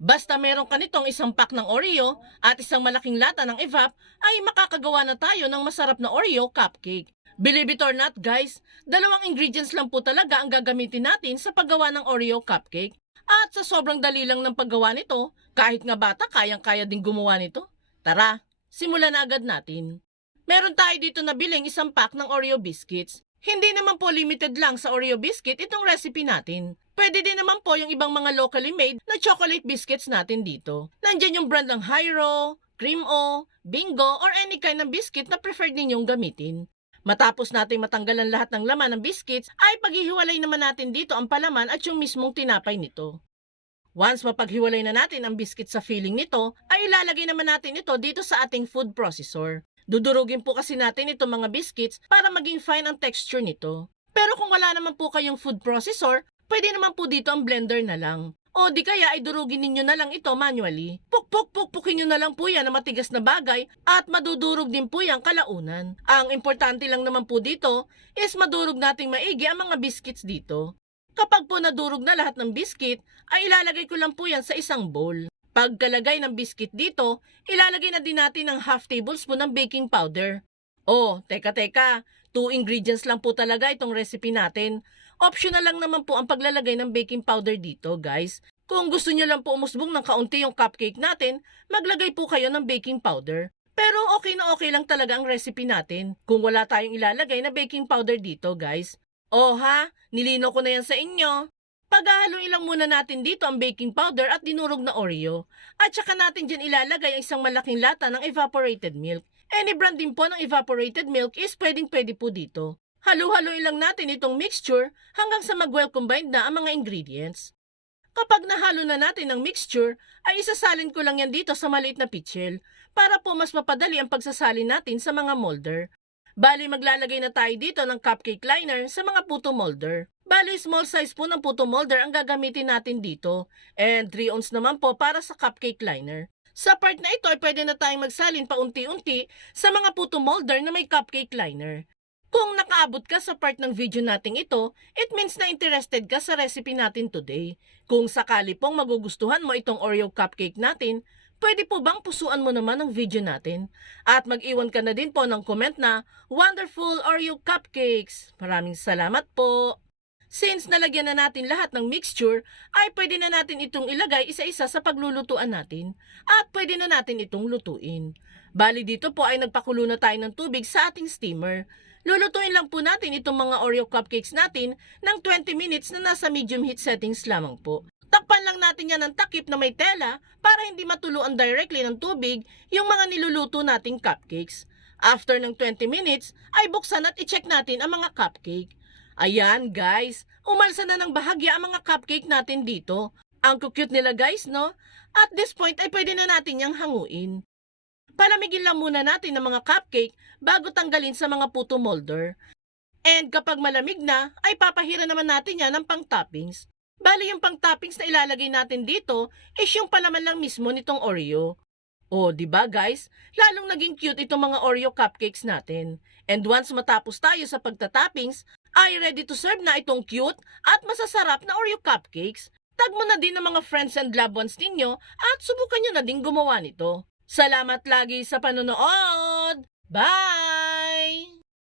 Basta meron ka nitong isang pack ng Oreo at isang malaking lata ng Evap, ay makakagawa na tayo ng masarap na Oreo cupcake. Believe it or not guys, dalawang ingredients lang po talaga ang gagamitin natin sa paggawa ng Oreo cupcake. At sa sobrang dali lang ng paggawa nito, kahit nga bata kayang-kaya din gumawa nito. Tara, simulan na agad natin. Meron tayo dito na biling isang pack ng Oreo biscuits. Hindi naman po limited lang sa Oreo biscuit itong recipe natin. Pwede din naman po yung ibang mga locally made na chocolate biscuits natin dito. Nandyan yung brand ng Hyro, Cream O, Bingo, or any kind ng biscuit na preferred ninyong gamitin. Matapos natin matanggalan lahat ng laman ng biscuits, ay paghihiwalay naman natin dito ang palaman at yung mismong tinapay nito. Once mapaghiwalay na natin ang biscuit sa filling nito, ay ilalagay naman natin ito dito sa ating food processor. Dudurugin po kasi natin itong mga biscuits para maging fine ang texture nito. Pero kung wala naman po kayong food processor, pwede naman po dito ang blender na lang. O di kaya ay durugin ninyo na lang ito manually. Puk-puk-puk-pukin nyo na lang po yan na matigas na bagay at madudurog din po yan kalaunan. Ang importante lang naman po dito is madurog nating maigi ang mga biscuits dito. Kapag po nadurog na lahat ng biscuit, ay ilalagay ko lang po yan sa isang bowl. Pagkalagay ng biscuit dito, ilalagay na din natin ng half tablespoon ng baking powder. Oh, teka teka, two ingredients lang po talaga itong recipe natin. Optional lang naman po ang paglalagay ng baking powder dito, guys. Kung gusto nyo lang po umusbong ng kaunti yung cupcake natin, maglagay po kayo ng baking powder. Pero okay na okay lang talaga ang recipe natin kung wala tayong ilalagay na baking powder dito, guys. Oh ha, nilino ko na yan sa inyo. Paghahaluin lang muna natin dito ang baking powder at dinurog na Oreo. At saka natin dyan ilalagay ang isang malaking lata ng evaporated milk. Any brand din po ng evaporated milk is pwedeng pwede po dito. Halu-haluin lang natin itong mixture hanggang sa mag-well combined na ang mga ingredients. Kapag nahalo na natin ang mixture, ay isasalin ko lang yan dito sa maliit na pitchel para po mas mapadali ang pagsasalin natin sa mga molder. Bali maglalagay na tayo dito ng cupcake liner sa mga puto molder. Bali small size po ng puto molder ang gagamitin natin dito and 3 ounce naman po para sa cupcake liner. Sa part na ito ay pwede na tayong magsalin paunti-unti sa mga puto molder na may cupcake liner. Kung nakaabot ka sa part ng video nating ito, it means na interested ka sa recipe natin today. Kung sakali pong magugustuhan mo itong Oreo cupcake natin, pwede po bang pusuan mo naman ang video natin? At mag-iwan ka na din po ng comment na, Wonderful Oreo Cupcakes! Maraming salamat po! Since nalagyan na natin lahat ng mixture, ay pwede na natin itong ilagay isa-isa sa paglulutuan natin at pwede na natin itong lutuin. Bali dito po ay nagpakulo na tayo ng tubig sa ating steamer. Lulutuin lang po natin itong mga Oreo cupcakes natin ng 20 minutes na nasa medium heat settings lamang po. Takpan lang natin yan ng takip na may tela para hindi matuluan directly ng tubig yung mga niluluto nating cupcakes. After ng 20 minutes, ay buksan at i-check natin ang mga cupcake. Ayan guys, umalsa na ng bahagya ang mga cupcake natin dito. Ang cute nila guys, no? At this point ay pwede na natin yang hanguin. Palamigin lang muna natin ang mga cupcake bago tanggalin sa mga puto molder. And kapag malamig na, ay papahira naman natin yan ng pang-toppings. Bali yung pang-toppings na ilalagay natin dito is yung palaman lang mismo nitong Oreo. O, di ba guys? Lalong naging cute itong mga Oreo cupcakes natin. And once matapos tayo sa pagtatoppings, ay ready to serve na itong cute at masasarap na Oreo cupcakes. Tag mo na din ng mga friends and loved ones ninyo at subukan nyo na din gumawa nito. Salamat lagi sa panonood! Bye!